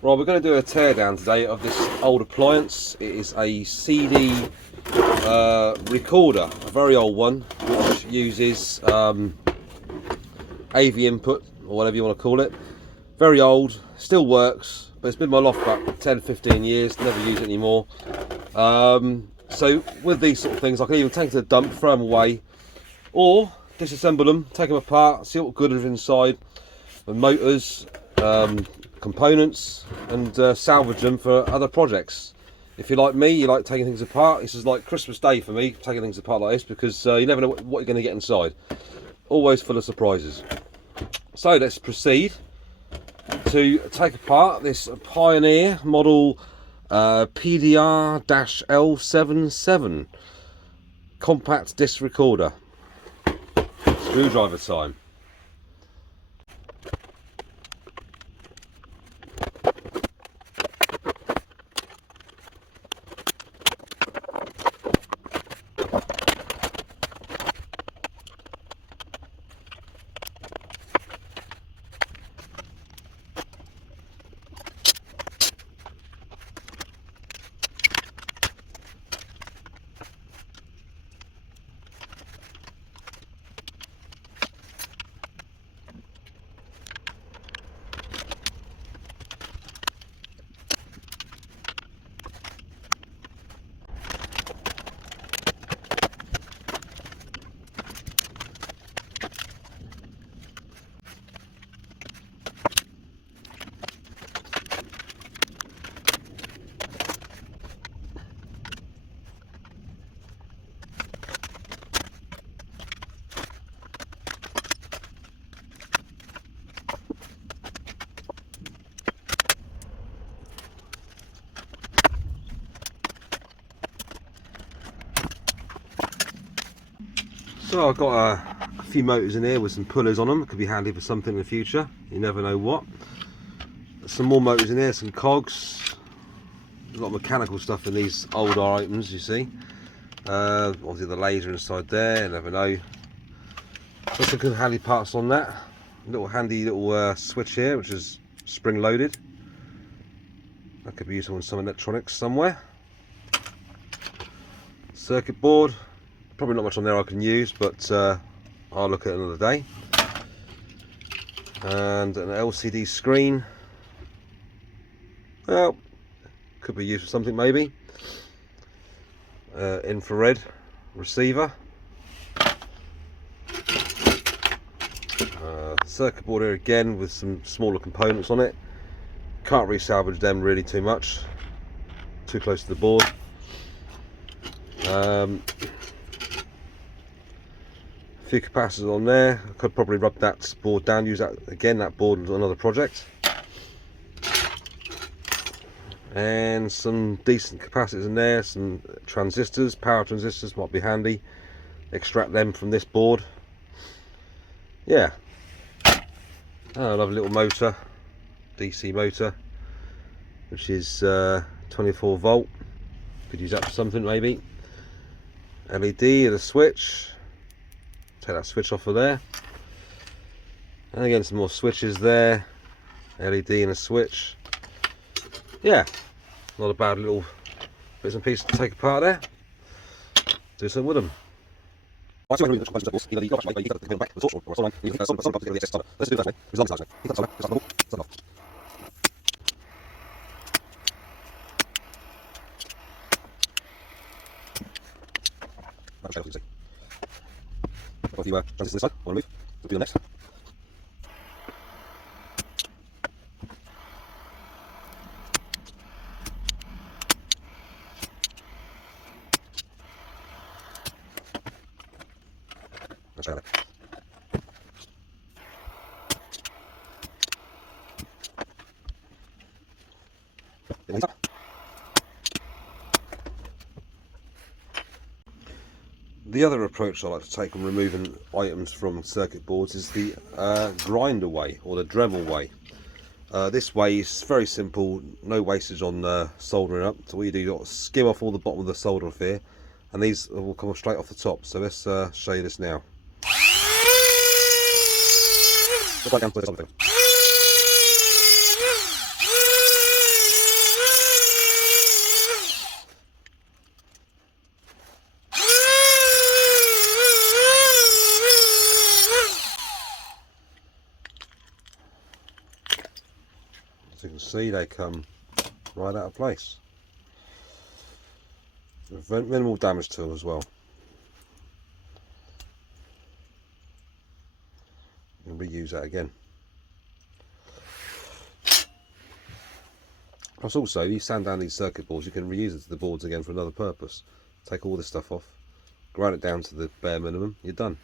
Right, we're going to do a teardown today of this old appliance. It is a CD recorder, a very old one, which uses AV input, or whatever you want to call it. Very old, still works, but it's been in my loft about 10-15 years, never use it anymore. So with these sort of things, I can either take it to the dump, throw them away, or disassemble them, take them apart, see what good is inside, the motors, components, and salvage them for other projects. If you're like me, you like taking things apart. This is like Christmas Day for me, taking things apart like this, because you never know what you're going to get inside. Always full of surprises. So let's proceed to take apart this Pioneer model PDR-L77 compact disc recorder. Screwdriver time. So I've got a few motors in here with some pullers on them. It could be handy for something in the future. You never know what. Some more motors in here, some cogs. A lot of mechanical stuff in these older items, you see. Obviously the laser inside there, you never know. So some good handy parts on that. Little handy little switch here, which is spring loaded. That could be useful in some electronics somewhere. Circuit board. Probably not much on there I can use, but I'll look at it another day. And an LCD screen. Well, could be used for something maybe. Infrared receiver. Circuit board here again with some smaller components on it. Can't really salvage them really too much. Too close to the board. A few capacitors on there. I could probably rub that board down, use that again, that board on another project. And some decent capacitors in there, some transistors, power transistors might be handy. Extract them from this board. Yeah. Oh, lovely little motor, DC motor, which is 24 volt. Could use that for something maybe. LED and a switch. Take that switch off of there, and again some more switches there, LED and a switch. Yeah, not a bad little bits and pieces to take apart there. Do something with them. Got a few transistors this side, I'll remove. We'll do the next. Let's try that. The other approach I like to take on removing items from circuit boards is the grinder way, or the Dremel way. This way is very simple, no wastage on soldering up. So what you do, you got to skim off all the bottom of the solder off here, and these will come straight off the top. So let's show you this now. As you can see, they come right out of place. Minimal damage to them as well. And reuse that again. Plus also, if you sand down these circuit boards, you can reuse it to the boards again for another purpose. Take all this stuff off, grind it down to the bare minimum, you're done.